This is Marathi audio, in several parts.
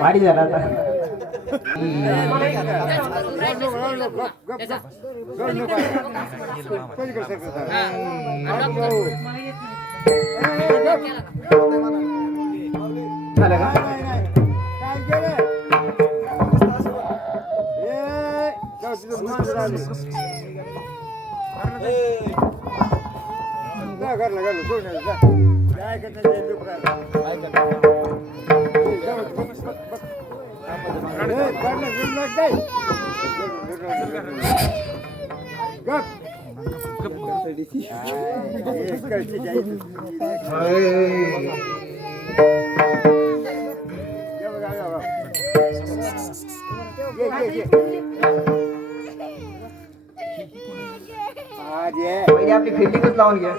वाडी झाला आता झालं का पहिले आपली फिल्डिंगच लावून घ्या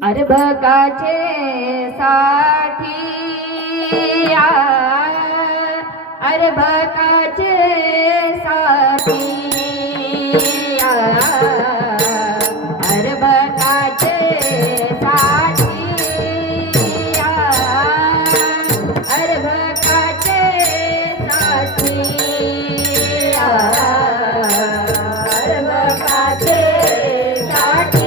अर्भकाचे साठी अर्भकाचे साठी अर्भकाचे साठी अर्भकाचे साठी अर्भकाचे साठी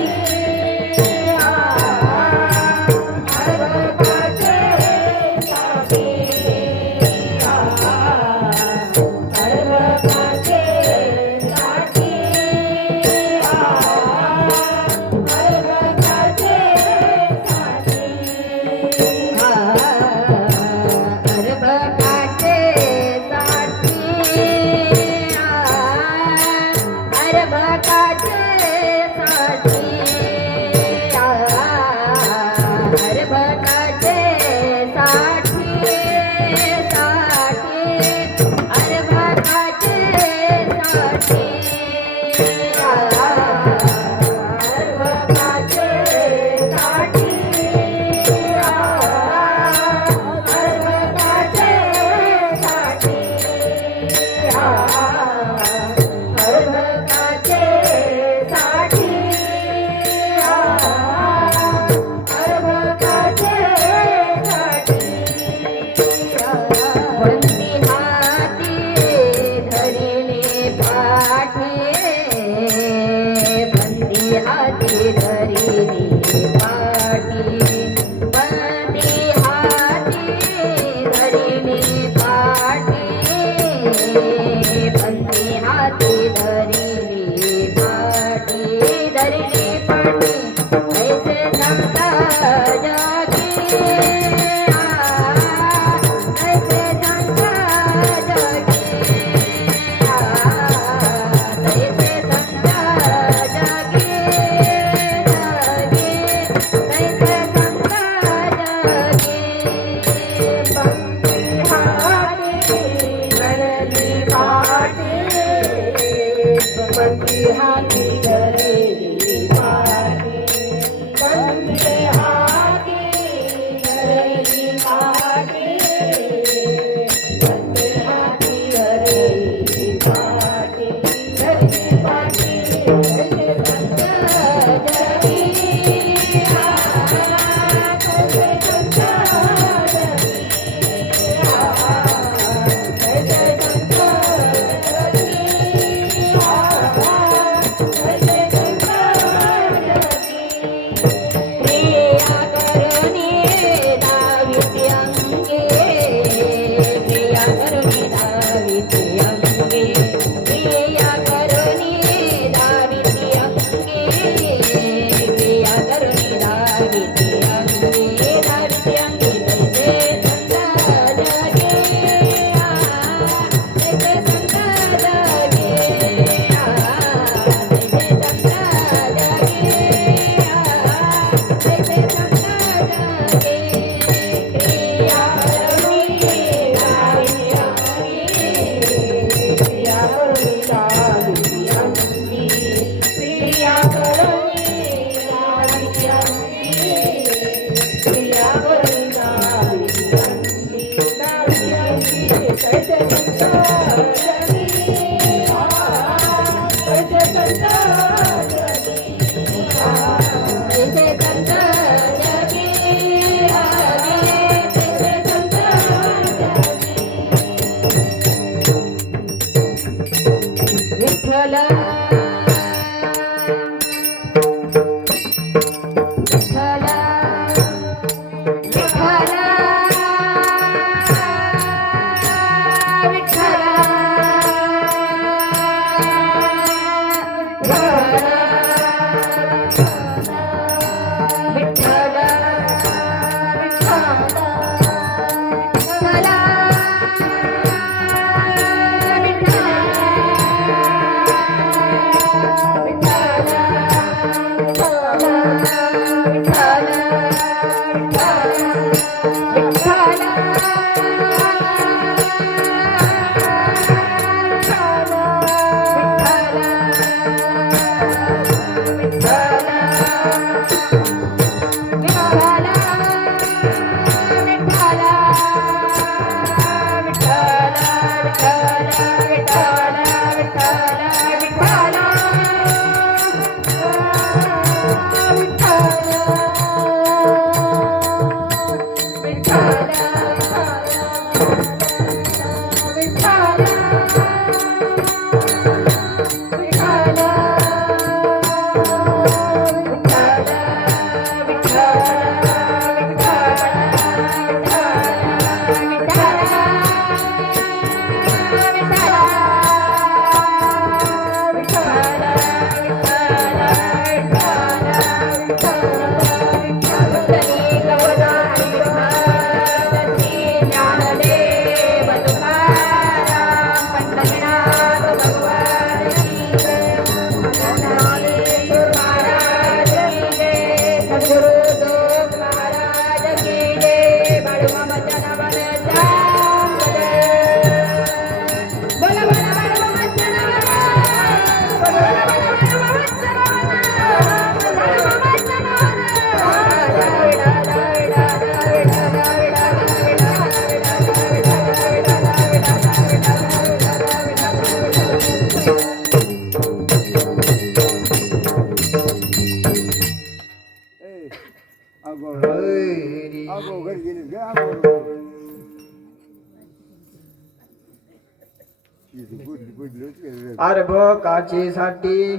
अरे भ काचेसाठी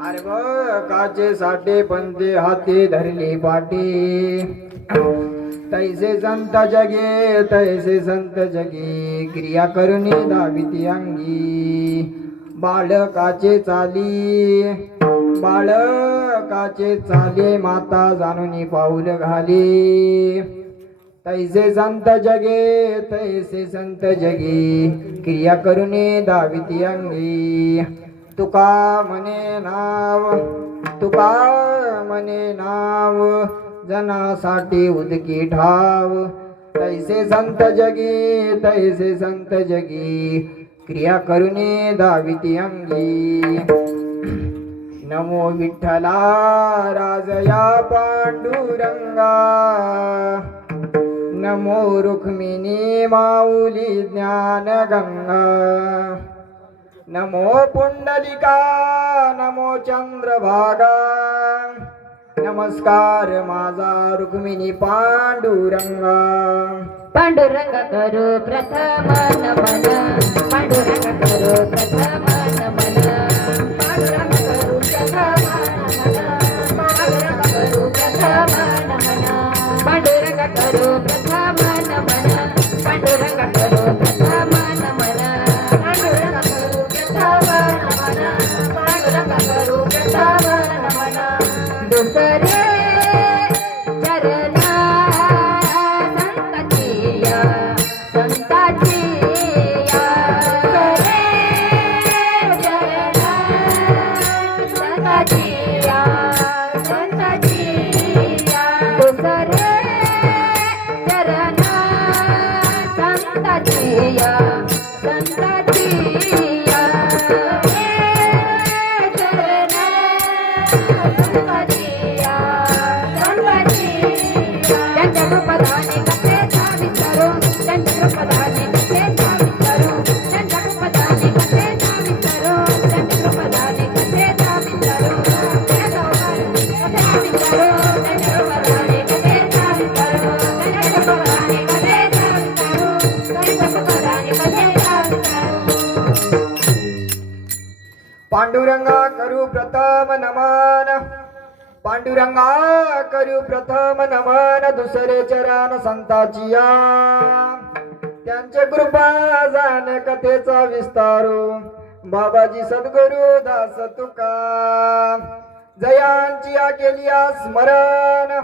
अरे भ काचेसाठी पंते हाती धरली पाटी तैसे संत जगे तैसे संत जगे क्रिया करून दाविती अंगी बाळकाचे चाली माता जाणून पाऊल घाली तैसे संत जगे क्रिया करून दाविती अंगी तुका म्हणे नाव जनासाठी उदकी ठाव तैसे संत जगी क्रिया करून दाविती अंगी नमो विठ्ठला राजया पांडुरंगा नमो रुक्मिणी माऊली ज्ञान गंगा नमो पुंडलिका नमो चंद्रभागा नमस्कार माझा रुक्मिणी पांडुरंगा पांडुरंग करू प्रथम नमन पांडुरंग करू प्रथम नमन पांडुरंग करू प्रथम नमन पांडुरंग करू प्रथम नमन पांडुरंग करू प्रथम नमन पांडुरंग करू प्रथम नमन पांडुरंग करू प्रथम नमन पांडुरंग करू प्रथम नमन दुसरे चरणा पांडुरंगा करू प्रथम नमन पांडुरंगा करू प्रथम नमन दुसरे चरण संताचिया त्यांचे कृपा जाण कथेचा विस्तारू बाबाजी सद्गुरु दास तुका जयांची केलिया स्मरण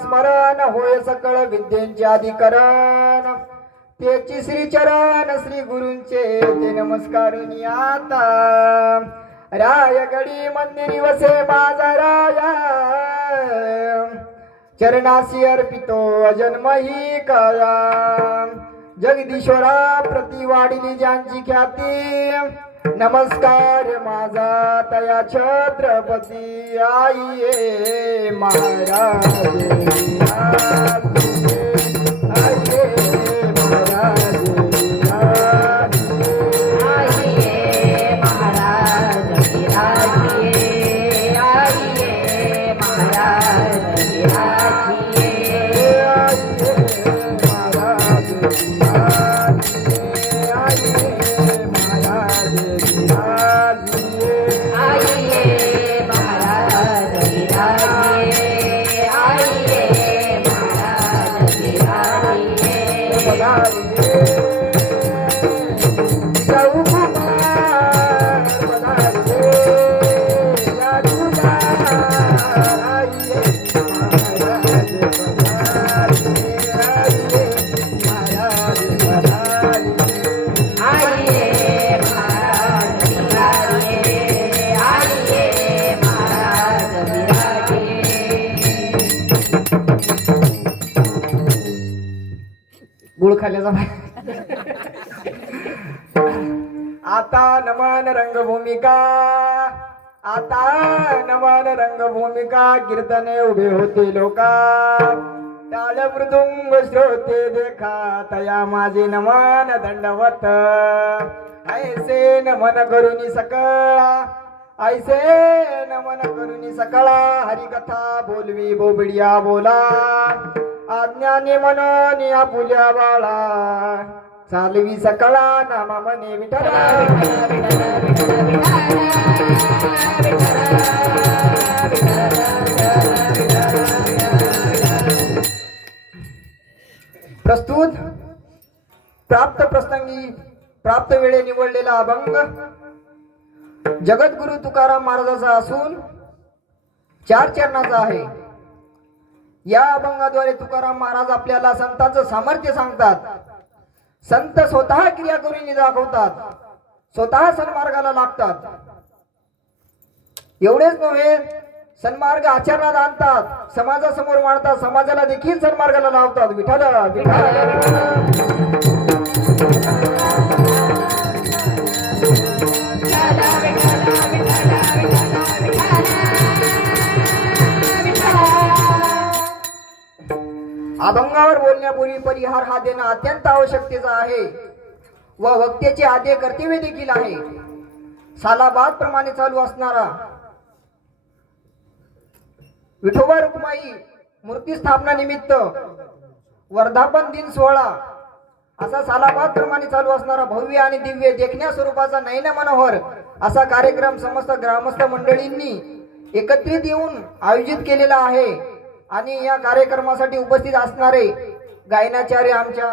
स्मरण होय सकळ विद्येचे अधिकरण तेची श्री चरण श्री गुरूंचे ते नमस्कार आता रायगडी मंदिरी वसे माझा राया चरणासी अर्पितो अजन्म ही काया जगदीश्वरा प्रति वाढिली ज्यांची ख्याती नमस्कार माझा तया छत्रपती आई महाराज महाराज गुळ खाल्ल्याचा आता नमन रंगभूमिका, आता नमन रंगभूमिका, कीर्तने उभे होते लोका, टाळ मृदुंग श्रोते देखा, तया माझे नमन दंडवत, ऐसे नमन करुनी सकळा, ऐसे नमन करुनी सकळा, हरिकथा बोलवी बोबडिया बोला, आज्ञाने म्हणून आपुल्या बाळा, चालवी सकळा नामा मने विठला. प्रस्तुत प्राप्त प्रसंगी प्राप्त वेळे निवडलेला अभंग जगद्गुरु तुकाराम महाराजाचा असून 4 चरणाचा आहे. या अभंगाद्वारे तुकाराम महाराज आपल्याला संतांचं सामर्थ्य सांगतात. संत स्वतः क्रिया करून दाखवतात, स्वतः सन्मार्गाला लागतात. एवढेच नव्हे, सन्मार्ग आचरणात आणतात, समाजासमोर मांडतात, समाजाला देखील सन्मार्गाला लावतात. विठ्ठल अभंगावर बोलण्यापूर्वी परिहार हा देणं अत्यंत आवश्यकतेचा आहे व वक्त्याचे आद्य कर्तव्य देखील आहे. सालाबाद प्रमाणे चालू असणारा विठोबा रुक्माई मूर्ती स्थापना निमित्त वर्धापन दिन सोहळा असा सालाबाद प्रमाणे चालू असणारा भव्य आणि दिव्य देखण्या स्वरूपाचा नयन मनोहर असा कार्यक्रम समस्त ग्रामस्थ मंडळींनी एकत्रित येऊन आयोजित केलेला आहे. आणि या कार्यक्रमासाठी उपस्थित असणारे गायनाचार्य आमच्या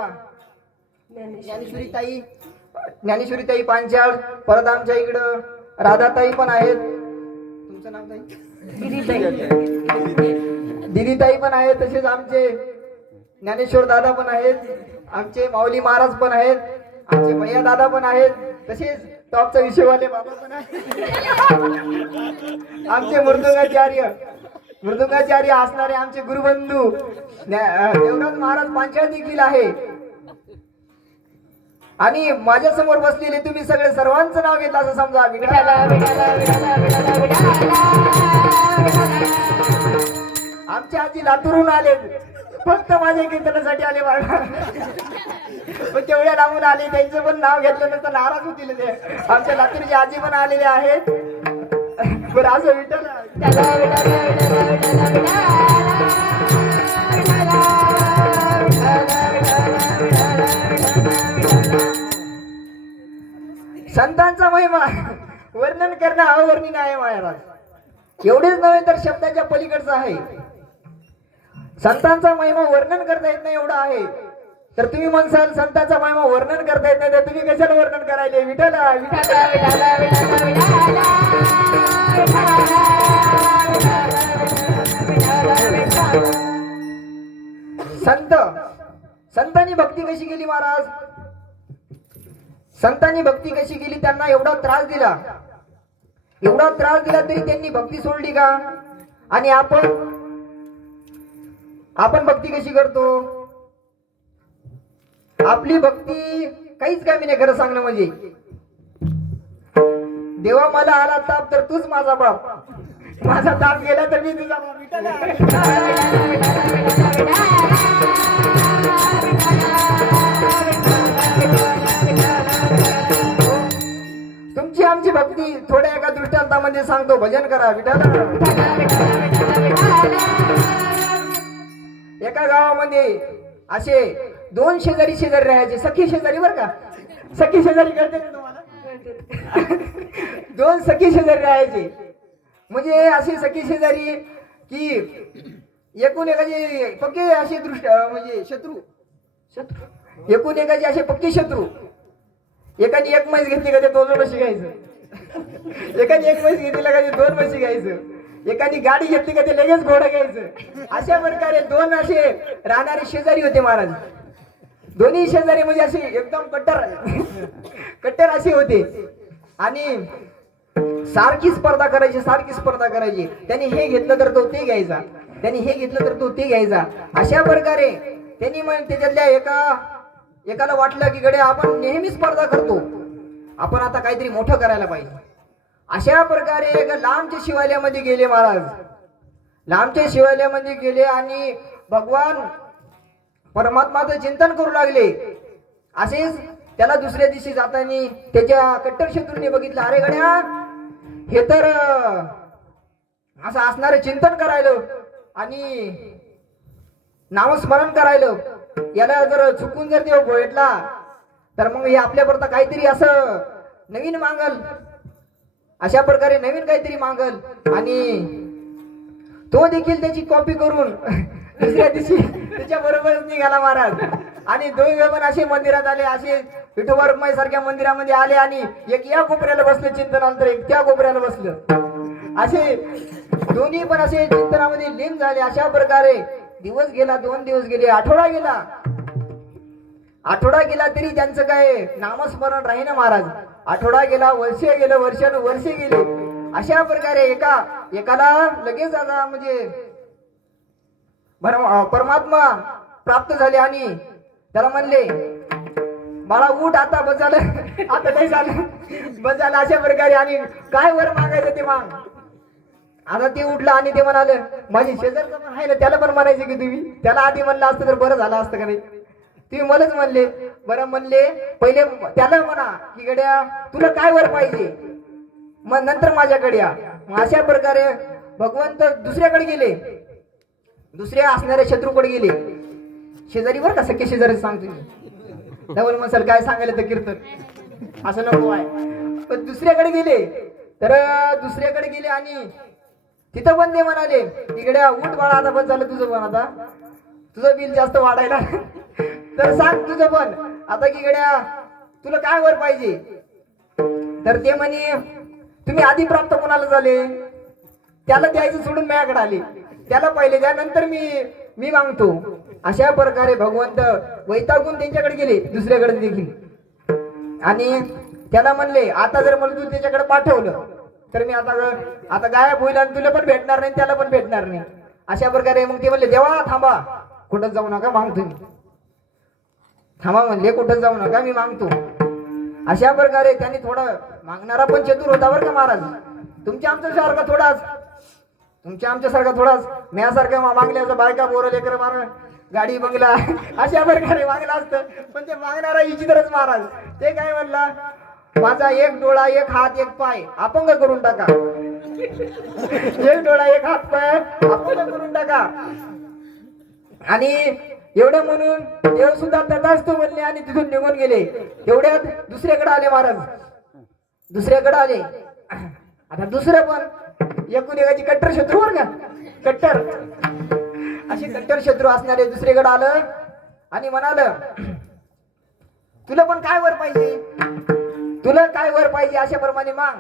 ज्ञानेश्वरीताई पांचाळ, परत आमच्या इकडं राधाताई पण आहेत. तुमचं नाव ताई? दिदीताई पण आहेत. तसेच आमचे ज्ञानेश्वर दादा पण आहेत, आमचे माऊली महाराज पण आहेत, आमचे भैया दादा पण आहेत, तसेच टॉपचा विषयवाले बाबा पण आहेत, आमचे मृदुंगाचार्य असणारे आमचे गुरुबंधू देवराज महाराज पांचाळ देखील आहे. आणि माझ्या समोर बसलेले तुम्ही सगळे सर्वांचं नाव घेतलं असं समजा. आमची आजी लातूरून आले, फक्त माझ्या कीर्तनासाठी आले बाळा, पण तेवढ्या लांबून आले, त्यांचं पण नाव घेतलं नसतं नाराज होतील ते. आमच्या लातूरची आजी पण आलेले आहेत. बरं असं विठ्ठल संतांचा महिमा वर्णन करणं अवर्णनीय आहे महाराज. एवढेच नव्हे तर शब्दाच्या पलीकडचं आहे. संतांचा महिमा वर्णन करता येत नाही एवढा आहे. तर तुम्ही म्हणसाल संतांचा महिमा वर्णन करता येत नाही, तर तुम्ही कशाला वर्णन करायले? विठ्ठला विठ्ठला विठ्ठला विठ्ठला. संतांनी भक्ती कशी केली महाराज? संतांनी भक्ती कशी केली? त्यांना एवढा त्रास दिला तरी त्यांनी भक्ती सोडली का? आणि आपण भक्ती कशी करतो? आपली भक्ती काहीच कमी नाही. खरं सांगणं म्हणजे देवा मला आला ताप तर तूच माझा बाप, माझा ताप गेला तर मी तुझा बाप. तुमची आमची भक्ती थोड्या एका दृष्टांतामध्ये सांगतो. भजन करा विठ्ठल. एका गावामध्ये असे 2 शेजारी राहायचे, सखी शेजारी. बर का, सखी शेजारी कळते ना तुम्हाला? 2 सखी शेजारी राहायचे. म्हणजे असे सखी शेजारी की एकूण एकाचे पक्के असे म्हणजे शत्रू, एकूण एकाचे असे पक्के शत्रू. एकाने 1 म्हैस घेतली का ते 2 म्हशी घ्यायचं, एकाने 1 म्हैस घेतली का ते 2 म्हशी घ्यायचं, एकाने गाडी घेतली का ते लगेच घोडा घ्यायचं. अशा प्रकारे 2 असे राहणारे शेजारी होते महाराज. दोन्ही शेजारी म्हणजे असे एकदम कट्टर असे होते. आणि सारखी स्पर्धा करायची. त्यांनी हे घेतलं तर तो ते घ्यायचा, त्यांनी हे घेतलं तर तो ते घ्यायचा. अशा प्रकारे त्यांनी त्याच्यातल्या एका एकाला वाटलं की गडे आपण नेहमी स्पर्धा करतो, आपण आता काहीतरी मोठं करायला पाहिजे. अशा प्रकारे एक लांबच्या शिवालयामध्ये गेले महाराज. लांबच्या शिवालयामध्ये गेले आणि भगवान परमात्माचं चिंतन करू लागले. असेच त्याला दुसऱ्या दिवशी जाताना त्याच्या कट्टर शत्रूने बघितलं, अरे गड्या हे तर असं असणारं चिंतन करायलं आणि नामस्मरण करायलं, याला जर चुकून जर देव भेटला तर मग हे आपल्यापर्यंत काहीतरी असं नवीन मागल, अशा प्रकारे नवीन काहीतरी मागल. आणि तो देखील त्याची कॉपी करून दुसऱ्या दिवशी त्याच्या बरोबरच निघाला महाराज. आणि दोघे पण असे मंदिरात आले, असे विठोबा रखुमाई सारख्या मंदिरामध्ये आले आणि एक या कोपऱ्याला बसलं चिंतनानंतर एक त्या कोपऱ्याला बसलं. असे दोन्ही पण असे चिंतनामध्ये लीन झाले. अशा प्रकारे दिवस गेला, 2 दिवस गेले, आठवडा गेला. आठवडा गेला तरी त्यांचं काय नामस्मरण राही ना महाराज. आठवडा गेला, वर्ष गेलं, वर्षानुवर्षे गेले. अशा प्रकारे एकाला लगेच आता म्हणजे परमात्मा प्राप्त झाले आणि त्याला म्हणले, बाळा उठ आता, बस झालं, आता नाही झालं, बस झालं. अशा प्रकारे आणि काय वर मागायचं ते माग. आता ते उठलं आणि ते म्हणाले, माझी शेजारचं पण आहे ना, त्याला पण म्हणायचे की तुम्ही, त्याला आधी म्हणलं असतं तर बरं झालं असतं का नाही, तुम्ही मलाच म्हणले. बरं म्हणले, पहिले त्याला म्हणा की गड्या तुला काय वर पाहिजे, मग नंतर माझ्याकडे या. मग अशा प्रकारे भगवंत दुसऱ्याकडे गेले, दुसऱ्या असणाऱ्या शत्रूकडे गेले. शेजारी बरं का, सख्खे शेजारी सांगतो, डबल मसल काय सांगायला तर कीर्तन असं नको आहे. पण दुसऱ्याकडे गेले, तर दुसऱ्याकडे गेले आणि तिथं पण ते म्हणाले, इकडे उठ बाळा, आता बस झालं तुझं पण, आता तुझं बिल जास्त वाढायला, तर सांग तुझं पण आता की गड्या तुला काय वर पाहिजे. तर ते म्हणे, तुम्ही आधी प्राप्त कोणाला झाले, त्याला द्यायचं सोडून माझ्याकडे आले, त्याला पहिले द्या, नंतर मी मागतो. अशा प्रकारे भगवंत वैतागून त्यांच्याकडे गेले, दुसऱ्याकडे देखील. आणि त्याला म्हणले, आता जर मला तू त्याच्याकडे पाठवलं तर मी आता गायब होईल आणि तुला पण भेटणार नाही, त्याला पण भेटणार नाही. अशा प्रकारे मग ते म्हणले, देवा थांबा, कुठं जाऊ नका, मागतो मी. थांबा म्हणले, कुठं जाऊ नका, मी मागतो. अशा प्रकारे त्यांनी थोडं मागणारा पण चतुर होता बरं का महाराज. तुमच्या आमच्यासारखा थोडाच म्यासारखा मागल्याचं बायका बोर लेकर मार गाडी बंगला अशा प्रकारे मागला असतं. पण ते मागणारा विचित्रच महाराज. ते काय म्हणला, माझा एक डोळा, एक हात, एक पाय अपंग करून टाका. एक डोळा, एक हात, पाय अपंग करून टाका. आणि एवढं म्हणून देव सुद्धा तथास्तु म्हणले आणि तिथून निघून गेले. तेवढ्यात दुसऱ्याकडे आले महाराज, दुसऱ्याकडे आले. आता दुसरं पण एकूण एकाची कट्टर शत्रू वर का, कट्टर असे कट्टर शत्रू असणारे दुसरीकडे आलं आणि म्हणाल, तुला पण काय वर पाहिजे, तुला काय वर पाहिजे, अशा प्रमाणे माग.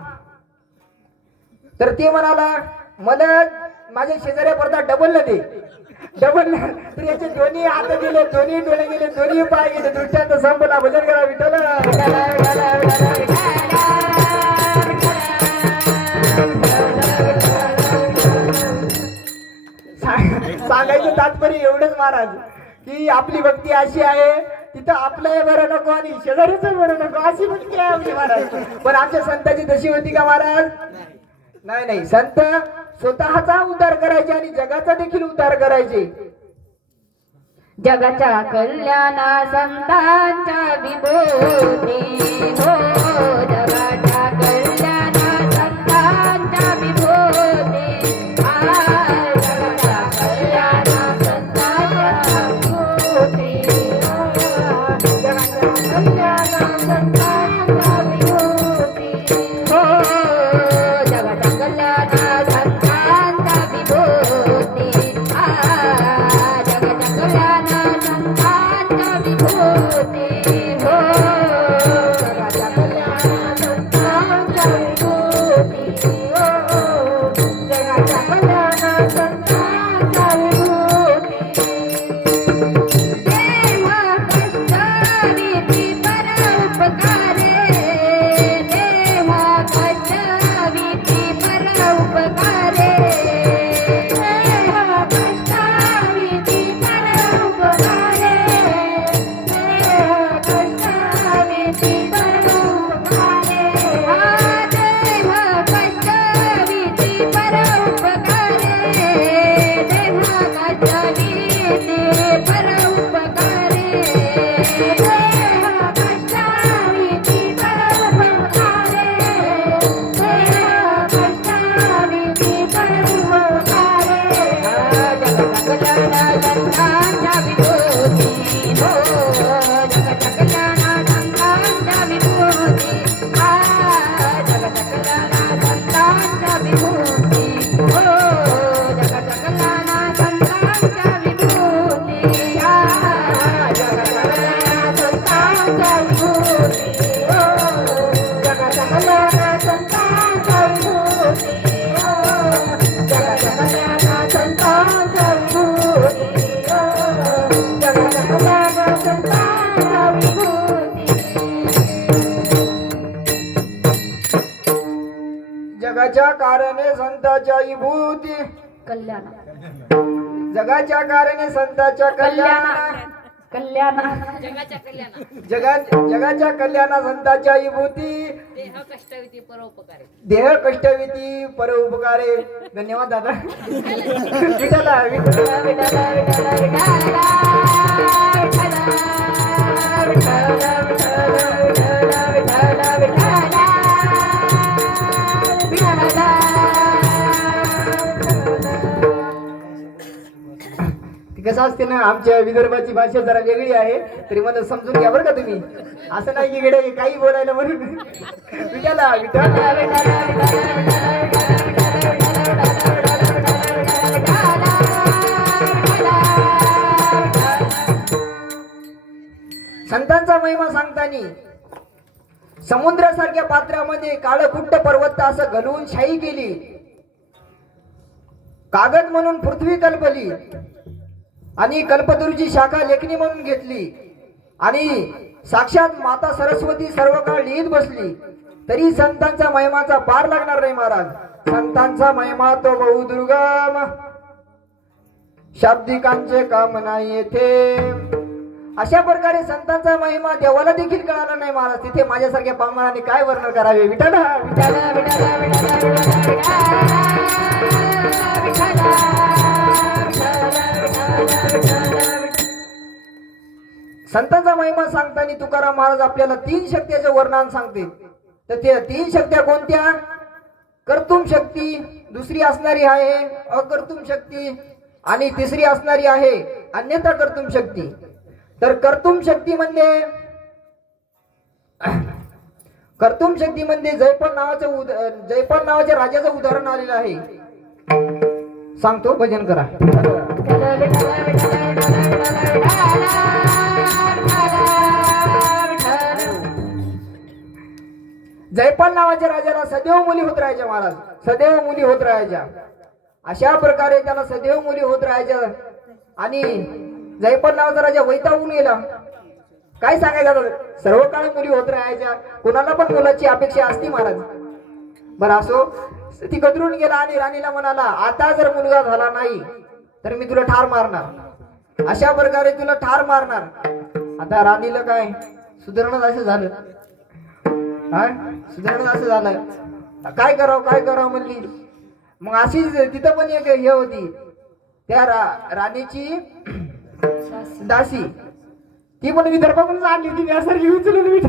तर ते म्हणाला, मला माझ्या शेजाऱ्या पडदा डबल दे, डबल. तर याचे दोन्ही हात गेले, दोन्ही डोळे गेले, दोन्ही पाय गेले. दृष्टांत संपला. भजन करा विठ्ठल. सांगायचं तात्पर्य एवढंच महाराज, की आपली भक्ती अशी आहे, तिथं आपलं बरं नको आणि शेजारीचं बरं नको, अशी भक्ती आहे आपली महाराज. पण आमच्या संतांची तशी होती का महाराज? नाही. संत स्वतःचा उद्धार करायचे आणि जगाचा देखील उद्धार करायचे. जगाच्या कल्याणा संतांच्या विभूती हो, जगाच्या कल्याणा संतांच्या विभूती. जगाच्या कल्याणा संतांच्या विभूती हो, जगाच्या कल्याणा संतांच्या विभूती हो, जगाच्या कल्याणा संतांच्या विभूती. जगाच्या कल्याणा संतांच्या विभूती हो, जगाच्या कल्याणा संतांच्या विभूती हो, जगाच्या कल्याणा संतांच्या विभूती. देव कष्टविधी परोपकारे, देव कष्टविधी परोपकारे, देव कष्टविधी परोपकारे, देव जगाच्या कल्याणा संतांचा विभूती जगाच्या कल्याणा संतांचा विभूती जगाच्या कारणे संतांच्या विभूती कल्याण जगाच्या कारणे संतांच्या कल्याण कल्याण जगाच्या कल्याणा संतांच्या विभूती देह कष्टविधी परोपकारे देह कष्टविधी परोपकारे. धन्यवाद दादा. विठाला विठाला विठ्ठला विठ्ठला विठ्ठला विठ्ठला विठ्ठला विठ्ठला कसं असते ना, आमच्या विदर्भाची भाषा जरा वेगळी आहे, तरी मला समजून घ्या बरं का तुम्ही. असं नाही की इकडे काही बोलायला म्हणून. विठाला विठाला संतांचा महिमा सांगतानी समुद्रासारख्या पात्रामध्ये काळकुट्ट पर्वत असं घालून शाई केली, कागद म्हणून पृथ्वी कल्पली आणि कल्पतरूची शाखा लेखणी म्हणून घेतली आणि साक्षात माता सरस्वती सर्व काळ लिहित बसली, तरी संतांचा महिमाचा पार लागणार नाही महाराज. संतांचा महिमा तो बहुदुर्गम, शाब्दिकांचे काम नाही येथे. अशा प्रकारे संतांचा महिमा देवाला देखील कळाला नाही महाराज. तिथे माझ्यासारख्या पामराने काय वर्णन करावे. विठाला विठाला विठाला संतांचा महिमा सांगताना तुकाराम महाराज आपल्याला 3 शक्तीचं वर्णन सांगते. तर ते 3 शक्त्या कोणत्या? कर्तुम शक्ती, दुसरी असणारी आहे अकर्तुम शक्ती आणि तिसरी असणारी आहे अन्यथा कर्तुम शक्ती. तर कर्तुम शक्ती म्हणजे जयपाल नावाच्या राजाचं उदाहरण आलेलं आहे. सांगतो, भजन करा. जयपाल नावाच्या राजाला सदैव मुली होत राहायच्या महाराज, सदैव मुली होत राहायच्या. अशा प्रकारे त्याला सदैव मुली होत राहायच्या आणि जयपाल नावाचा राजा वैतागून गेला. काय सांगायचं, सर्व काळ मुली होत राहायच्या, कोणाला पण मुलाची अपेक्षा असती महाराज. बरं असो, ती गदरून गेला आणि राणीला म्हणाला, आता जर मुलगा झाला नाही तर मी तुला ठार मारणार, अशा प्रकारे तुला ठार मारणार. आता राणीला काय सुधारणं असं झालं, सुधारणं असं झालं, काय करावं म्हणली. मग अशीच तिथं पण एक हे होती, त्या राणीची दासी, ती पण विदर्भाकडून आणली होती, यासारखी उचलून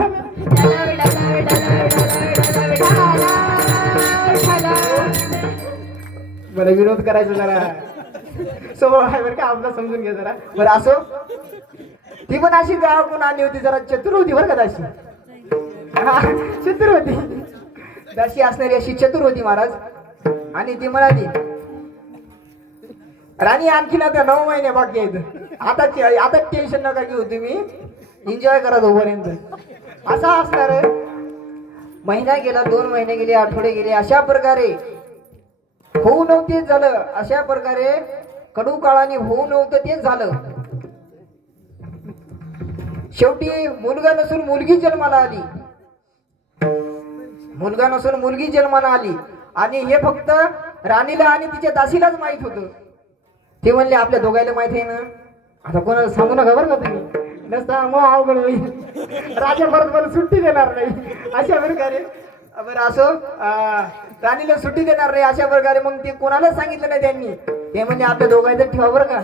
बरं विरोध करायचा जरा स्वभाव आहे बरं का आपला, समजून घ्या जरा. बरं असो, ती पण अशी गावाकडून आणली होती, जरा चतुर होती बरं का दासी. चतुर होती दासी, असणारी अशी चतुर होती महाराज. आणि ती म्हणाली, राणी आणखीन आता 9 महिने बाकी आहेत, आता टेन्शन नका घेऊ तुम्ही, एन्जॉय करा तोपर्यंत. असा असणार. महिना गेला, 2 महिने गेले, आठवडे गेले, अशा प्रकारे होऊ नव्हते झालं. अशा प्रकारे कडू काळाने होऊ नव्हतं तेच झालं. शेवटी मुलगा नसून मुलगी जन्माला आली, मुलगा नसून मुलगी जन्माला आली. आणि हे फक्त राणीला आणि तिच्या दासीलाच माहित होतं. ते म्हणले आपल्या दोघायला माहित आहे ना, आता कोणाला सांगू नका बरं का तुम्ही, नसता मग अवघड होईल, राजा परत मला सुट्टी देणार नाही. अशा प्रकारे बरं असो, राणीला सुट्टी देणार नाही अशा प्रकारे. मग ते कोणालाच सांगितलं नाही त्यांनी. ते म्हणजे आपल्या दोघांतच ठेवा बरं का,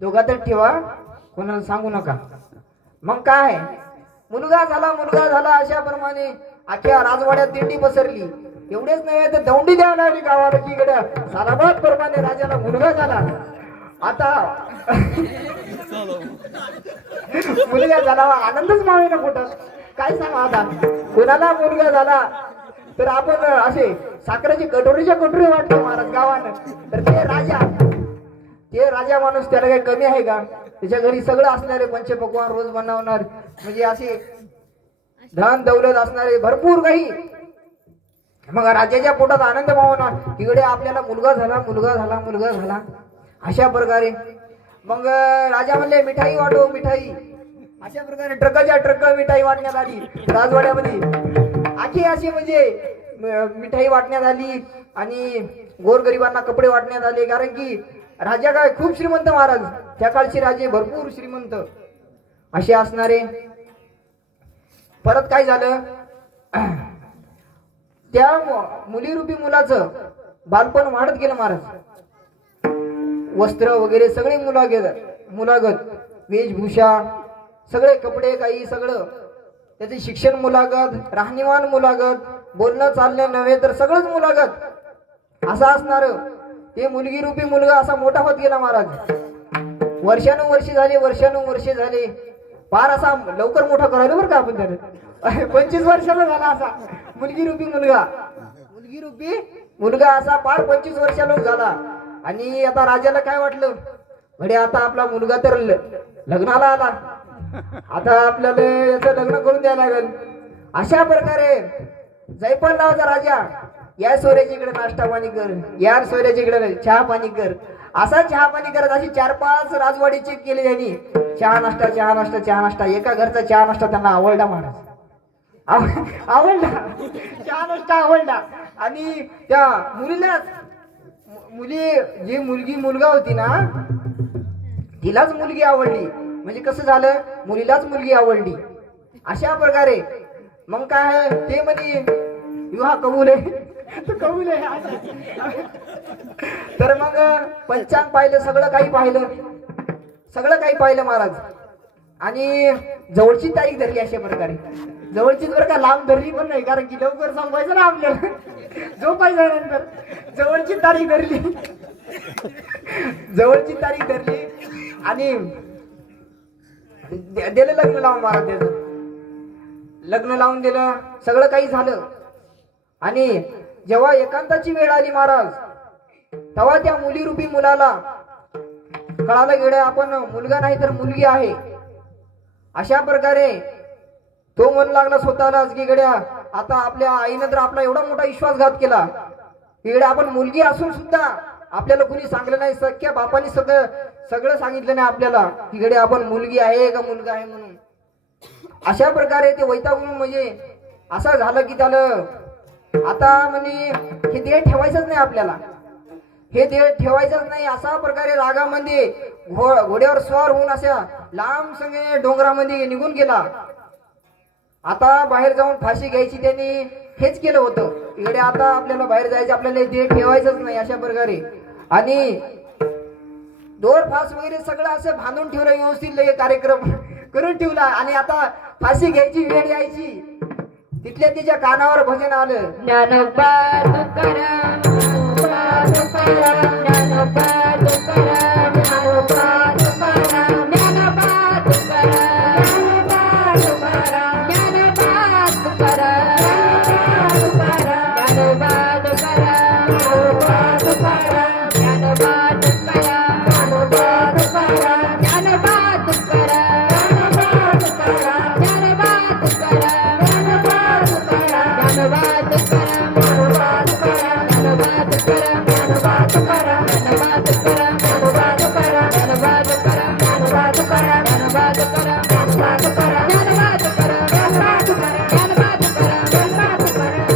दोघांतच ठेवा, कोणाला सांगू नका. मग काय, मुलगा झाला अशा प्रमाणे अख्ख्या राजवाड्यात दिंडी पसरली. एवढेच नाही तर दौंडी द्यावं लागली गावाला की गड्या सालाबाद प्रमाणे राजाला मुलगा झाला. आता मुलगा झाला, आनंदच मावे ना पोटात. काय सांगा, आता कोणाला मुलगा झाला तर आपण असे साखरेचे कटोरीच्या कटोरी वाटतो महाराज गावानं. तर ते राजा माणूस, त्याला काही कमी आहे का? त्याच्या घरी सगळं असणारे, पंचपक्वान रोज बनवणार, म्हणजे असे धन दौलत असणारे भरपूर काही. मग राजाच्या पोटात आनंद भावना, तिकडे आपल्याला मुलगा झाला मुलगा झाला मुलगा झाला. अशा प्रकारे मग राजा म्हणले मिठाई वाटो मिठाई. अशा प्रकारे ट्रकाच्या ट्रक मिठाई वाटण्यात आली राजवाड्यामध्ये. आखी अशी म्हणजे मिठाई वाटण्यात आली आणि गोरगरिबांना कपडे वाटण्यात आले. कारण की राजा काय खूप श्रीमंत महाराज, त्या काळचे राजे भरपूर श्रीमंत असे असणारे. परत काय झालं, त्या मुलीरूपी मुलाचं बालपण वाढत गेलं महाराज. वस्त्र वगैरे सगळे मुलागत वेशभूषा सगळे कपडे काही सगळं, त्याचे शिक्षण मुलागत, राहणीमान मुलागत, बोलणं चालणं नव्हे तर सगळंच मुलागत असं असणार. ते मुलगी रूपी मुलगा असा मोठा होत गेला महाराज. वर्षानुवर्षे झाले फार असा लवकर मोठा करायला बरं का आपण त्याने. 25 वर्षाला झाला असा मुलगी रूपी मुलगा असा फार 25 वर्षाला झाला. आणि आता राजाला काय वाटलं, म्हणजे आता आपला मुलगा तर लग्नाला आला, आता आपल्याला याचं लग्न करून द्यायला लागेल. अशा प्रकारे जयपाल नावाचा राजा, या सोऱ्याच्या इकडे नाश्ता पाणी कर, या सोऱ्याच्या इकडे चहा पाणी कर, असा चहा पाणी करत अशी 4-5 राजवाडी चेक केले त्यांनी. चहा नाश्ता चहा नाश्ता चहा नाश्ता. एका घरचा चहा नाश्ता त्यांना आवडला महाराज, आवडला चहा नाश्ता आवडला. आणि त्या मुलगा होती ना, तिलाच मुलगी आवडली. म्हणजे कसं झालं, मुलीलाच मुलगी आवडली. अशा प्रकारे मग काय आहे ते म्हणे विवाह कबूल आहे कबूल आहे. तर मग पंचांग पाहिलं, सगळं काही पाहिलं महाराज. आणि जवळची तारीख धरली. अशा प्रकारे जवळचीच बरं का, लांब धरली पण नाही, कारण की लवकर संपायचं ना आपल्याला, झोपायचं नंतर. जवळची तारीख धरली आणि दिलं लग्न लावून महाराज. त्याचं लग्न लावून दिलं, सगळं काही झालं. आणि जेव्हा एकांताची वेळ आली महाराज, तेव्हा त्या मुलीरूपी मुलाला कळालं गेलं आपण मुलगा नाही तर मुलगी आहे. अशा प्रकारे तो म्हणू लागला स्वतःलाच की गड्या, आता आपल्या आईनं तर आपला एवढा मोठा विश्वासघात केला, इकडे आपण मुलगी असून सुद्धा आपल्याला कुणी सांगलं नाही, सख्या बापाने सगळं सांगितलं नाही आपल्याला की गड्या आपण मुलगी आहे का मुलगा आहे म्हणून. अशा प्रकारे ते वैतागून म्हणजे असं झालं की त्याला आता म्हणे हे देह ठेवायचंच नाही आपल्याला, हे देह ठेवायचंच नाही. अशा प्रकारे रागामध्ये घोड्यावर स्वार होऊन अशा लांब संगे डोंगरामध्ये निघून गेला. आता बाहेर जाऊन फाशी घ्यायची त्यांनी हेच केलं होतं. इकडे आता आपल्याला बाहेर जायचं, आपल्याला देह ठेवायचंच नाही अशा प्रकारे. आणि दोर फास वगैरे सगळं असं बांधून ठेवलं, व्यवस्थित कार्यक्रम करून ठेवला. आणि आता फाशी घ्यायची वेळ यायची, तिथल्या तिच्या कानावर भजन आलं, ज्ञानोबा तुकाराम, ज्ञानोबा तुकाराम, ज्ञानोबा तुकाराम, ज्ञानोबा तुकाराम, ज्ञानोबा तुकाराम, ज्ञानोबा तुकाराम, ज्ञानोबा तुकाराम, ज्ञानोबा तुकाराम, ज्ञानोबा तुकाराम, ज्ञानोबा तुकाराम, ज्ञानोबा तुकाराम, ज्ञानोबा तुकाराम, ज्ञानोबा तुकाराम,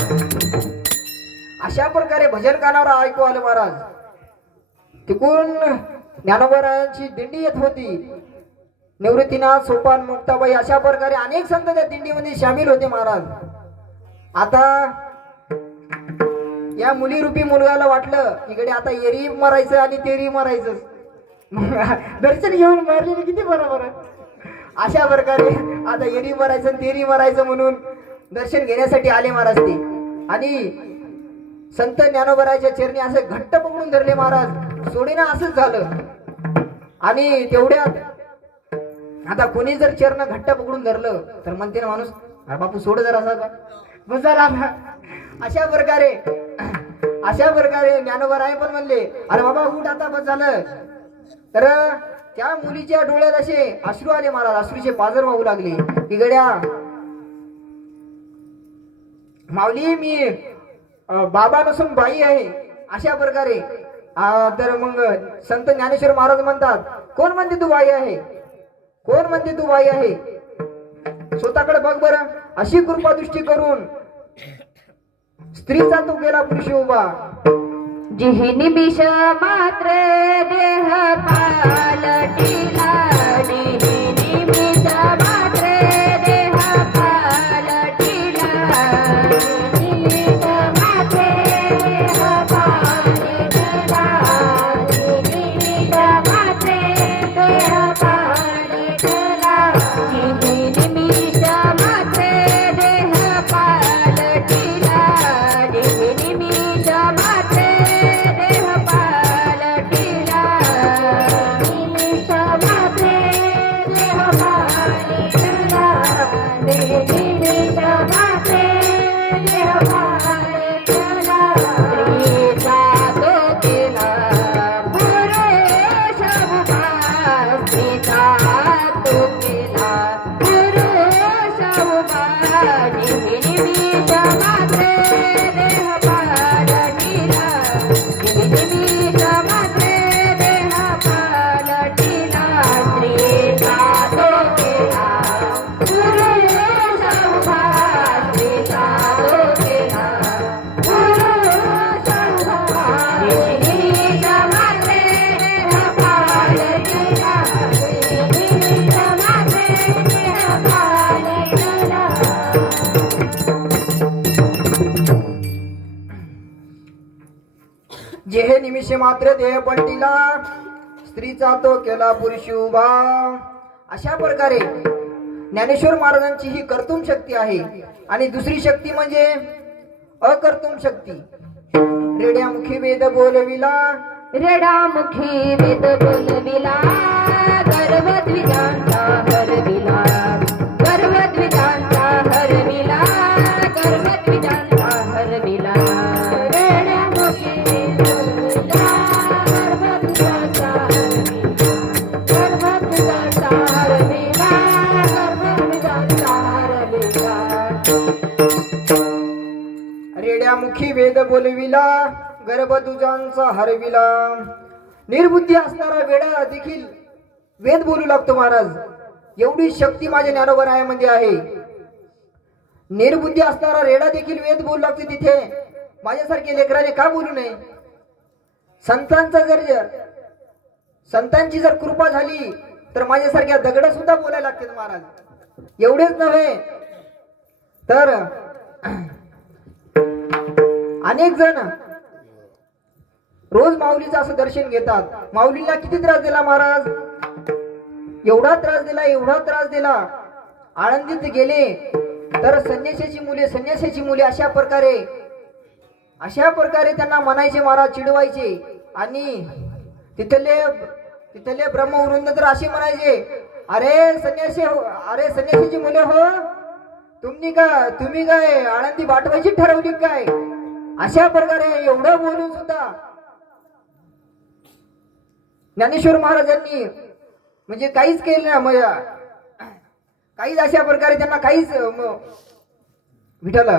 अशा प्रकारे भजन कानावर ऐकू आलं महाराज. तिकून ज्ञानोबारायांची दिंडी येत होती. निवृत्तीनाथ, सोपान, मुक्ताबाई अशा प्रकारे अनेक संत त्या दिंडीमध्ये सामील होते महाराज. आता या मुलीरूपी मुलगाला वाटलं इकडे आता एरी मरायचं आणि तेरी मरायचं, दर्शन घेऊन मारलेली किती बरोबर आहे. अशा प्रकारे आता एरी मरायचं तेरी मरायचं म्हणून दर्शन घेण्यासाठी आले महाराज ते. आणि संत ज्ञानोबाराच्या चरणी असे घट्ट पकडून धरले महाराज, सोडीना असंच झालं. आणि तेवढ्यात आता कोणी जर चरण घट्ट पकडून धरलं तर म्हणते ना माणूस, अरे बापू सोड जरा जरा. अशा प्रकारे ज्ञानोबाराय पण म्हणले, अरे बाबा उठ आता, बस झालं. तर त्या मुलीच्या डोळ्यात असे अश्रू आले महाराज, अश्रूचे पाजर वाहू लागले की गड्या माऊली, मी बाबा नसून बाई आहे अशा प्रकारे तर मग संत ज्ञानेश्वर महाराज म्हणतात, कोण म्हणते तू बाई आहे, कोण म्हणते तू बाई आहे, स्वतःकडे बघ बरं. अशी कृपा दृष्टी करून स्त्रीचा तो केला पुरुष उभा. जिहि निमिष मात्र देह पालटिला, जिहि निमिष मात्र देह पालटिला, निमिष मात्र देह पालटिला, निमिष मात्र देह पालटिला, जिहि निमिष मात्र देह पालटिला, जिहि निमिष मात्र देह पालटिला, निमिष मात्र देह पालटिला, निमिष मात्र देह पालटिला, स्त्रीचा तो केला पुरुष उभा, स्त्रीचा तो केला पुरुष उभा, जिहि निमिष मात्र देह पालटिला, जिहि निमिष मात्र देह पालटिला, स्त्रीचा तो केला पुरुष उभा, स्त्रीचा तो केला पुरुष उभा, जिहि निमिष मात्र देह पालटिला, जिहि निमिष मात्र देह पालटिला. जे हे निमिषे मात्र देह पलटिला, स्त्रीचा तो केला पुरुष उभा. अशा प्रकारे ज्ञानेश्वर महाराजांची ही कर्तुम शक्ती आहे. आणि दुसरी शक्ती म्हणजे अकर्तुम शक्ती. रेड्यामुखी वेद बोलविला, रेडामुखी वेद बोलविला, गर्भद्विजांचा हरविला, गर्भद्विजांचा हरविला, गर्भद्विजांचा हरविला, रेडामुखी वेद बोलविला, गर्भद्विजांचा हरविला, गर्भद्विजांचा हरविला, गर्भद्विजांचा हरविला. रेड्यामुखी वेद बोलविला, गर्भदुजांचा हरविला. निर्बुद्धी असणारा वेडा देखील वेद बोलू लागतो महाराज. एवढी शक्ती माझ्या ज्ञानोबरायामध्ये आहे. निर्बुद्धी असणारा रेडा देखील वेद बोलू लागतो. तिथे माझ्यासारखे लेकराने का बोलू नये. संतांची जर कृपा झाली तर माझ्यासारख्या दगड सुद्धा बोलायला लागतात महाराज. एवढेच नव्हे तर अनेक जण रोज माऊलीचं असं दर्शन घेतात. माऊलीला किती त्रास दिला महाराज, एवढा त्रास दिला, एवढा त्रास दिला. आळंदीत गेले तर संन्याशाची मुले अशा प्रकारे त्यांना म्हणायचे महाराज, चिडवायचे. आणि तिथले ब्रह्मवृंद तर असे म्हणायचे, अरे संन्याशाची मुले हो, तुम्ही काय आळंदी वाटवायची ठरवली काय. अशा प्रकारे एवढं बोलून सुद्धा ज्ञानेश्वर महाराजांनी म्हणजे काहीच केलं नाही. काहीच अशा प्रकारे त्यांना काहीच विठाला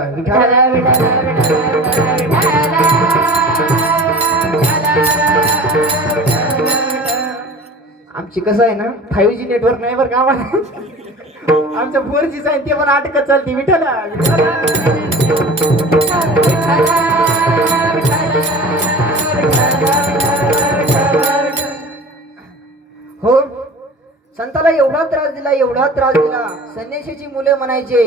आमची कसं आहे ना 5G नेटवर्क नाही बरं का आम्हाला. आमचं 4G आहे ते पण अटकत चालते. विठाला हो, संताला एवढा त्रास दिला. संन्याशाची मुले म्हणायचे,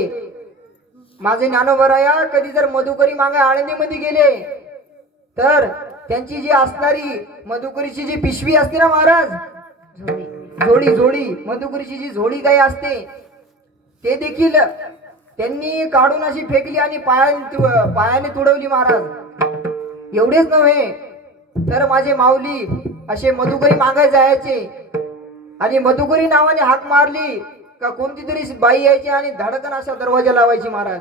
माझे ज्ञानोबराया कधी जर मधुकरी मागे आळंदीमध्ये गेले तर त्यांची जी असणारी मधुकरीची जी पिशवी असते ना महाराज, झोळी मधुकरीची जी झोळी काही असते ते देखील त्यांनी काढून अशी फेकली आणि पायाने तुडवली महाराज. एवढेच नव्हे तर माझे माऊली असे मधुकरी मागाय जायचे आणि मधुकरी नावाने हाक मारली का कोणती तरी बाई यायची आणि धडकन असा दरवाजा लावायची महाराज.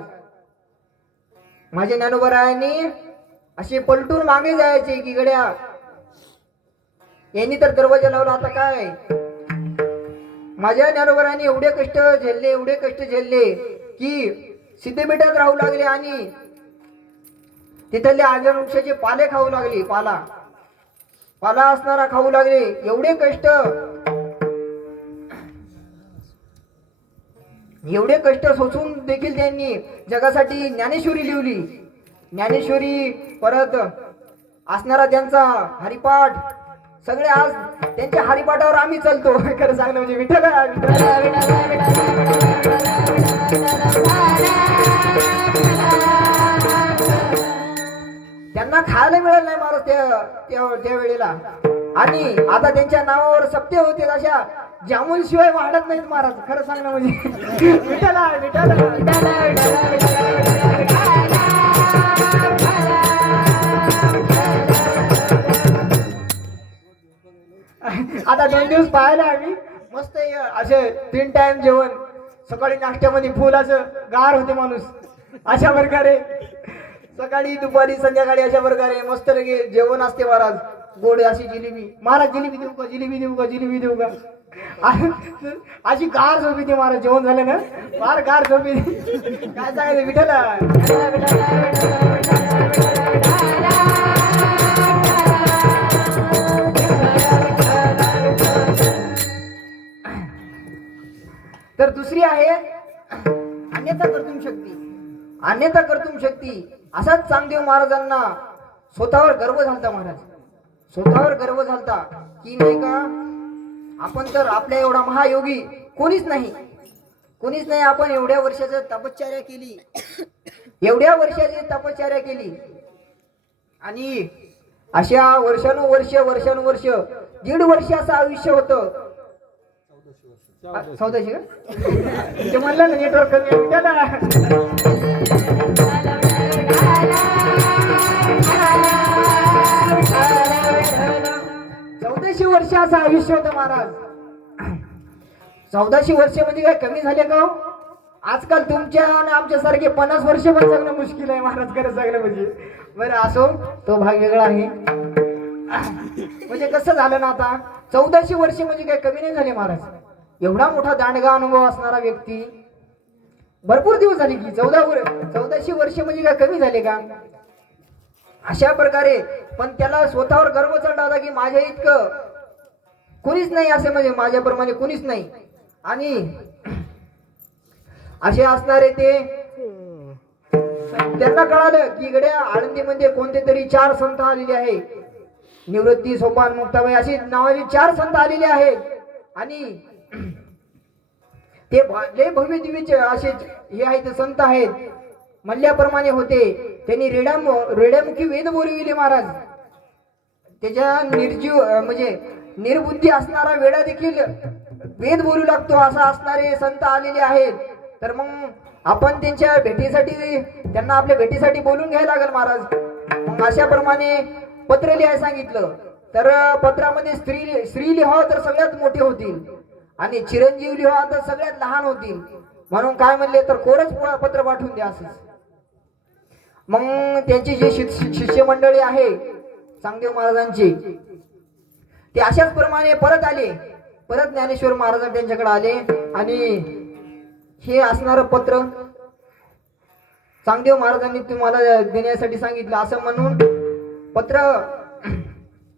माझ्या ज्ञानोबरायांनी असे पलटून मागे जायचे की गड्या यांनी तर दरवाजा लावला, आता काय. माझ्या ज्ञानोबरायांनी एवढे कष्ट झेलले की सिद्धेबेटात राहू लागले आणि तिथले आजन वृक्षाचे पाले खाऊ लागले. पाला असणारा खाऊ लागले. एवढे कष्ट सोसून देखील त्यांनी जगासाठी ज्ञानेश्वरी लिहिली. ज्ञानेश्वरी परत असणारा त्यांचा हरिपाठ, सगळे आज त्यांच्या हरिपाठावर आम्ही चालतो. खरं सांगणं म्हणजे विठ्ठल त्यांना खायला मिळालं नाही महाराज त्या वेळेला. आणि आता त्यांच्या नावावर सप्ते होते, अशा जामुन शिवाय वाढत नाहीत महाराज. खरं सांगणं म्हणजे विठ्ठला आता 2 दिवस पाहायला आम्ही मस्त असे 3 टाइम जेवण, सकाळी नाश्त्यामध्ये फुल असं गार होते माणूस. अशा प्रकारे सकाळी दुपारी संध्याकाळी अशा प्रकारे मस्त लगे जेवण असते महाराज. गोड अशी जिलेबी. महाराज जिलेबी देऊ का, जिलेबी देऊ का, जिलेबी देऊ का. अशी गार झोपी ती महाराज. जेवण झालं ना फार गार झोपी. काय सांगायचं विठ्ठला. तर दुसरी आहे अन्यथा कर्तुम शक्ती. अन्यथा कर्तुम शक्ती. असाच चांगदेव महाराजांना स्वतःवर गर्व झालता महाराज. स्वतःवर गर्व झालता की नाही का, आपण तर आपल्या एवढा महायोगी कोणीच नाही. आपण एवढ्या वर्षाची तपश्चर्या केली. आणि अशा वर्षानुवर्ष 1.5 वर्ष असं आयुष्य होतं. 1400 का ते म्हणलं ना नेटवर्क कमी आहे. 1400 वर्ष असं आयुष्य होतं महाराज. 1400 वर्ष म्हणजे काय कमी झाले का हो? आजकाल तुमच्या आणि आमच्या सारखे 50 वर्ष पण जगणं मुश्किल आहे महाराज. खरं सांगणं म्हणजे. बरं असो, तो भाग वेगळा आहे. म्हणजे कसं झालं ना, आता 1400 वर्ष म्हणजे काय कमी नाही झाले महाराज. एवढा मोठा दांडगा अनुभव असणारा व्यक्ती भरपूर दिवस झाले की 1400 वर्ष म्हणजे काय कमी झाले का. अशा प्रकारे पण त्याला स्वतःवर गर्व चढला होता की माझ्या इतकं कोणीच नाही, असे म्हणजे माझ्याप्रमाणे कोणीच नाही. आणि असे असणारे ते त्यांना कळालं की गड्या आळंदीमध्ये कोणते तरी 4 संत आलेले आहे. निवृत्ती, सोपान, मुक्ताबाई अशी नावाचे 4 संत आलेले आहेत. आणि ते लय भव्य दिव्यचे असे हे आहेत संत आहेत. मल्ल्याप्रमाणे होते. त्यांनी रेड्यामुखी वेद बोलविले महाराज. त्याच्या निर्जीव म्हणजे निर्बुद्धी असणारा वेडा देखील वेद बोलू लागतो असा असणारे संत आलेले आहेत. तर मग आपण त्यांच्या भेटीसाठी त्यांना आपल्या भेटीसाठी बोलून घ्यायला लागेल महाराज. मग अशा प्रमाणे पत्र लिहायला सांगितलं. तर पत्रामध्ये स्त्री लिहा तर सगळ्यात मोठे होतील आणि चिरंजीव लिहा तर सगळ्यात लहान होतील. म्हणून काय म्हणले तर कोरच पत्र पाठवून द्या असं. मग त्यांची जी शिष्य मंडळी आहे चांगदेव महाराजांची ते अशाच प्रमाणे परत आले. परत ज्ञानेश्वर महाराज त्यांच्याकडे आले आणि हे असणारं पत्र चांगदेव महाराजांनी तुम्हाला देण्यासाठी सांगितलं असं म्हणून पत्र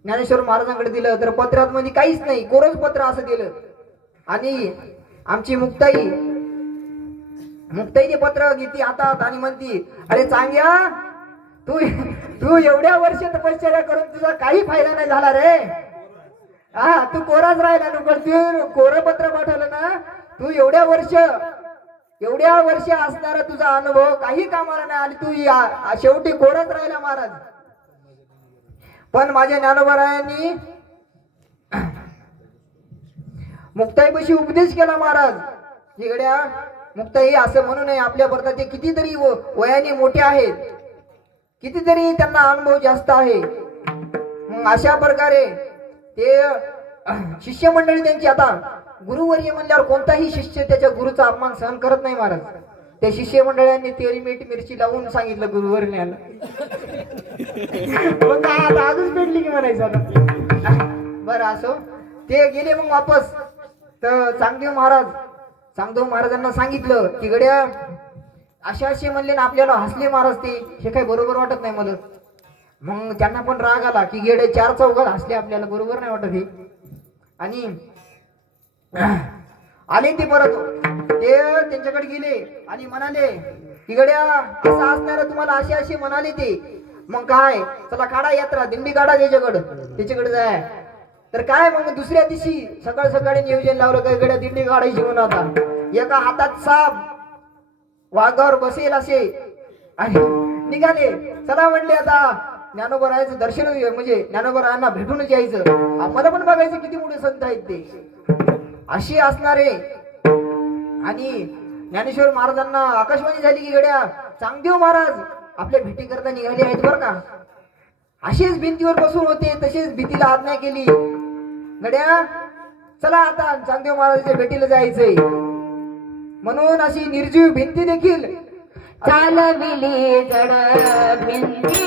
ज्ञानेश्वर महाराजांकडे दिलं. तर पत्रात मध्ये काहीच नाही, कोरच पत्र असं दिलं. आणि आमची मुक्ताई ते पत्र घेते हातात आणि म्हणती, अरे चांग्या, तू एवढ्या वर्ष तपश्चर्या करून तुझा काही फायदा नाही झाला रे. हा, तू कोराच राहिला नको. तू कोरं पत्र पाठवलं ना, तू एवढ्या वर्ष असणारा तुझा अनुभव काही कामाला नाही आली. तू शेवटी कोरच राहिला महाराज. पण माझ्या ज्ञानोबारायांनी मुक्ताईपाशी उपदेश केला महाराज. इकड्या मुक्ताई असं म्हणू नये. आपल्या बरोबर ते कितीतरी वयाने मोठे आहेत, कितीतरी त्यांना अनुभव जास्त आहे. मग अशा प्रकारे ते शिष्य मंडळी त्यांची, आता गुरुवर्य म्हणल्यावर कोणताही शिष्य त्याच्या गुरुचा अपमान सहन करत नाही महाराज. त्या शिष्य मंडळांनी तेरी मीठ मिरची लावून सांगितलं गुरुवर्याला. आजच भेटली की म्हणायचं आता. बरं असो, ते गेले मग वापस. तर चांगदेव महाराजांना सांगितलं की गड्या असे म्हणले ना आपल्याला हसले महाराज ते हे काही बरोबर वाटत नाही मला. मग त्यांना पण राग आला की गेडे 4 चौघात हसले आपल्याला बरोबर नाही वाटत हे. आणि आले ते परत ते त्यांच्याकडे गेले आणि म्हणाले की गड्या असं असणार तुम्हाला असे म्हणाले ते. मग काय चला काढा यात्रा दिंडी काढा त्याच्याकडे जाय. तर काय मग दुसऱ्या दिवशी सकाळी नियोजन लावलं काय गड्या दिंडी काढायची म्हणून. आता एका हातात साप वाघावर बसेल असे आणि निघाले. चला म्हणले आता ज्ञानोबरायांचं दर्शन म्हणजे ज्ञानोबरायांना भेटूनच यायचं. आम्हाला पण बघायचं किती मोठे संत आहेत ते अशी असणारे. आणि ज्ञानेश्वर महाराजांना आकाशवाणी झाली की गड्या चांगदेव महाराज आपल्या भेटी करता निघाले आहेत बरं का. असेच भिंतीवर बसून होते तसेच भीतीला आज्ञा केली गड्या चला आता चांगदेव महाराजांच्या भेटीला जायचंय म्हणून अशी निर्जीव भिंती देखील चालविली जड भिंती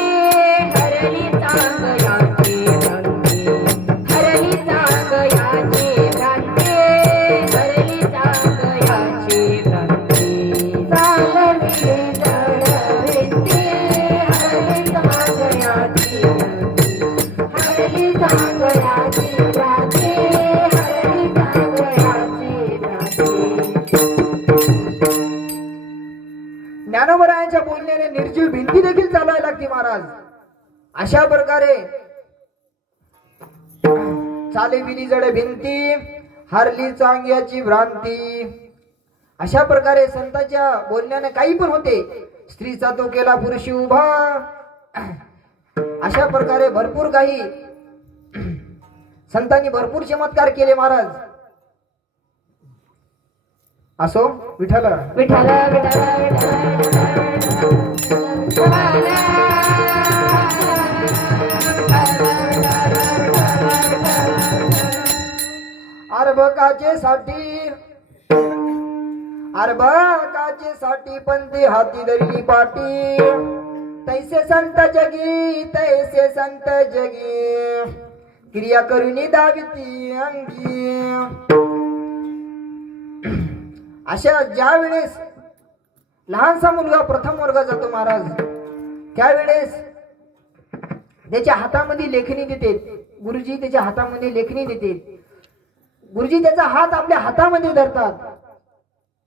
हरली चांग याची भ्रांती हरली चांग याची भ्रांती हरली चांग याची भ्रांती चालविली जड भिंती हरली चांग याची भ्रांती हरली चांग याची भ्रांती हरली चांग याची भ्रांती. ज्ञानोबरायांच्या बोलण्याने निर्जीव भिंती देखील चालवायला लागते महाराज. अशा प्रकारे चालविली जड भिंती हरली चांग्याची भ्रांती. अशा प्रकारे संतांच्या बोलण्याने काही पण होते. स्त्रीचा तो केला पुरुषी उभा. अशा प्रकारे भरपूर काही संतांनी भरपूर चमत्कार केले महाराज. असो विठ्ठल विठ्ठल विठ्ठल अर्भकाचे साठी पंथी हाती धरली पाटी. तैसे संत जगी क्रिया करुनी दाविती अंगी. अशा ज्या वेळेस लहानसा मुलगा प्रथम वर्गात जातो महाराज त्यावेळेस त्याच्या हातामध्ये लेखणी देते. गुरुजी त्याच्या हातामध्ये लेखणी देते. गुरुजी त्याचा हात आपल्या हातामध्ये धरतात.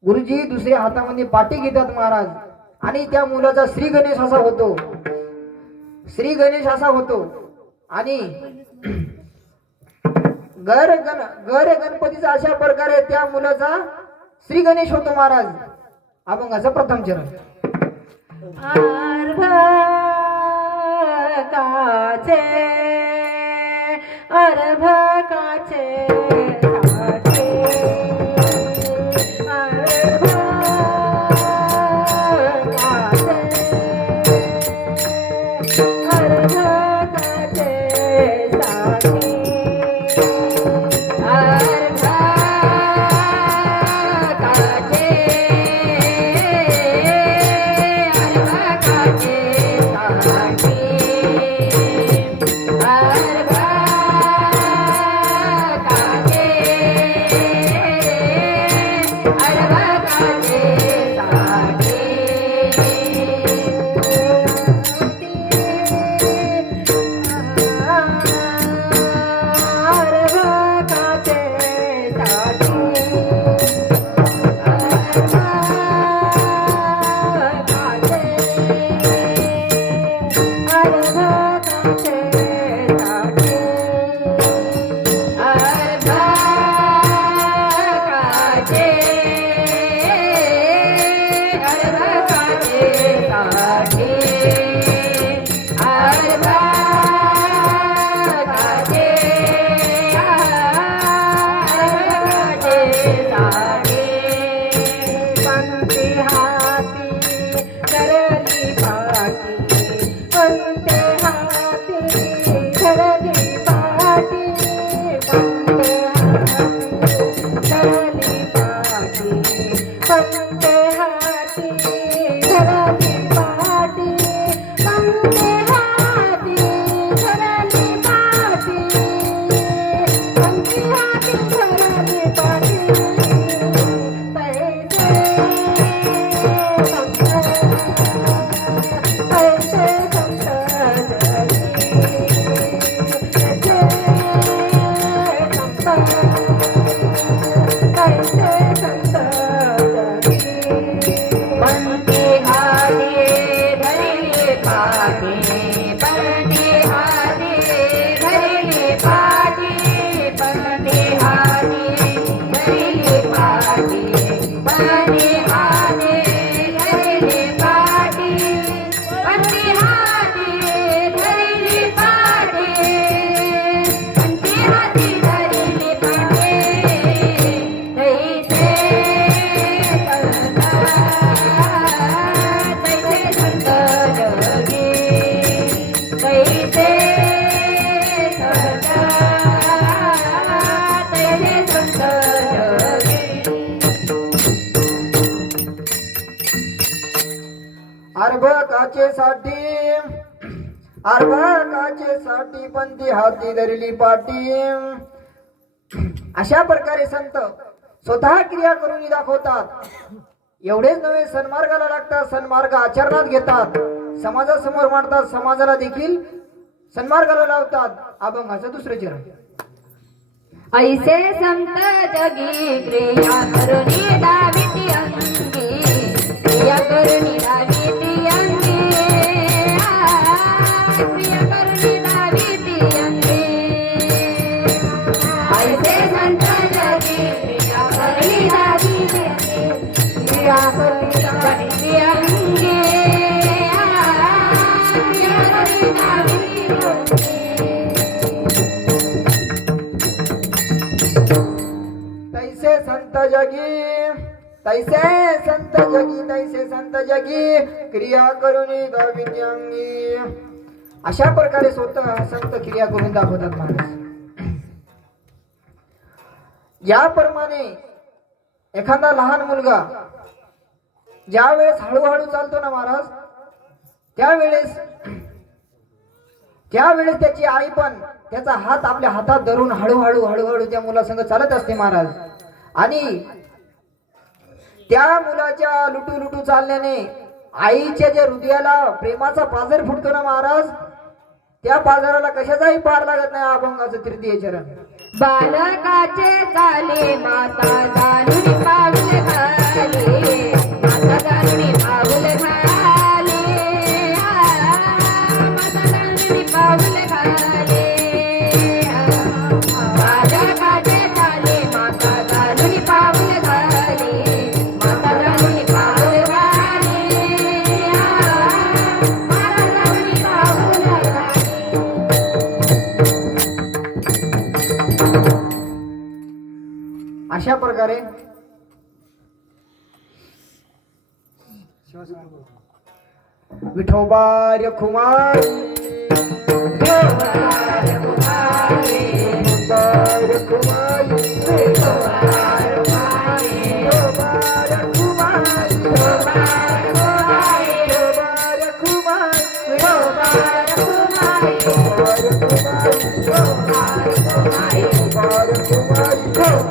गुरुजी दुसऱ्या हातामध्ये पाटी घेतात महाराज. आणि त्या मुलाचा श्री गणेश असा होतो. श्री गणेश असा होतो. आणि गर गणपतीचा अशा प्रकारे त्या मुलाचा श्री गणेश होतो महाराज. अभंगाचा प्रथम चरण. अर्भकाचे हाती काचेसाठी काचेसाठी पंथी हाती धरली पाटी. अशा प्रकारे संत स्वतः क्रिया करून दाखवतात. एवढेच नव्हे, सन्मार्गाला लागतात, सन्मार्ग आचरणात घेतात, समाजासमोर मांडतात, समाजाला देखील सन्मार्गाला लावतात. अभंगाचं दुसरं चरण. ऐसे संत जगी क्रिया करुणी दाविती अंगी, क्रिया करुणी दाविती अंगी, क्रिया करुणी दाविती अंगी. ऐसे संत जगी क्रिया करुणी दाविती अंगी, क्रिया करुणी दाविती अंगी, क्रिया करुणी दाविती अंगी. तैसे संत जगी, तैसे संत जगी, तैसे संत जगी, क्रिया करून दाविती अंगी. अशा प्रकारे स्वतः संत क्रिया करून दाखवतात महाराज. याप्रमाणे एखादा लहान मुलगा ज्या वेळेस हळूहळू चालतो ना महाराज, त्यावेळेस त्याची आई पण त्याचा हात आपल्या हातात धरून हळूहळू हळूहळू त्या मुलासंग चालत असते महाराज. आणि त्या मुलाच्या लुटू लुटू चालण्याने आईच्या जे हृदयाला प्रेमाचा पाझर फुटतो ना महाराज, त्या पाझराला कशाचाही पार लागत नाही. अभंगाचं तृतीय चरण. बालकाचे चाले माता जाणून पाऊल घाले, माता जाणून पाऊल घाले, माता जाणून पाऊल घाले. बालकाचे चाले माता जाणून पाऊल घाले, माता जाणून पाऊल घाले, माता जाणून पाऊल घाले. अशा प्रकारे विठोबा रखुमाई, विठोबा रखुमाई, विठोबा रखुमाई, विठोबा रखुमाई, विठोबा रखुमाई, विठोबा रखुमाई, विठोबा रखुमाई, विठोबा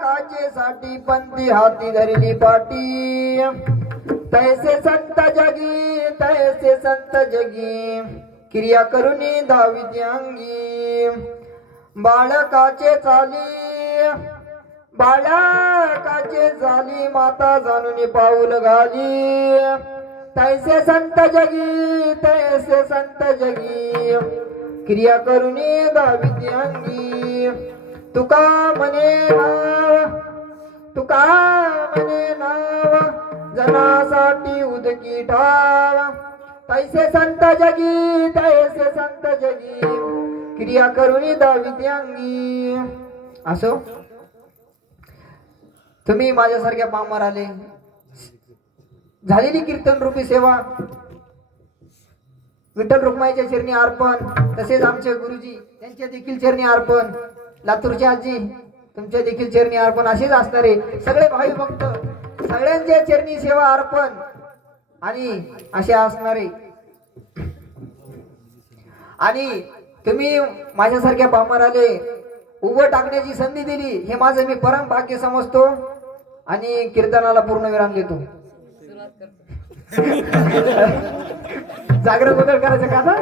काचेसाठी पंथी हाती धरली पाटी. तैसे संत जगी, तैसे संत जगी, क्रिया करुणी दाविती अंगी. बाळकाचे झाली माता जाणून पाऊल घाली. तैसे संत जगी, तैसे संत जगी, क्रिया करुणी दाविती अंगी. तुका म्हणे नाव, जनासाठी उदकी ठाव. तैसे संत जगी, तैसे संत जगी, क्रिया करुणी दाविती अंगी. असो तुम्ही माझ्यासारख्या पामर आले, झालेली कीर्तन रूपी सेवा विठ्ठल रुक्माईच्या चरणी अर्पण. तसेच आमचे गुरुजी त्यांच्या देखील चरणी अर्पण. लातूरची आजी तुमच्या देखील चरणी अर्पण. असेच असणारे सगळे भावी भक्त सगळ्यांच्या चरणी सेवा अर्पण. आणि असे असणारे, आणि तुम्ही माझ्यासारख्या पामर आले उभं टाकण्याची संधी दिली, हे माझं मी परम भाग्य समजतो. आणि कीर्तनाला पूर्ण विराम देतो. सुरुवात करतो. जागरण बदल करायचं का आता?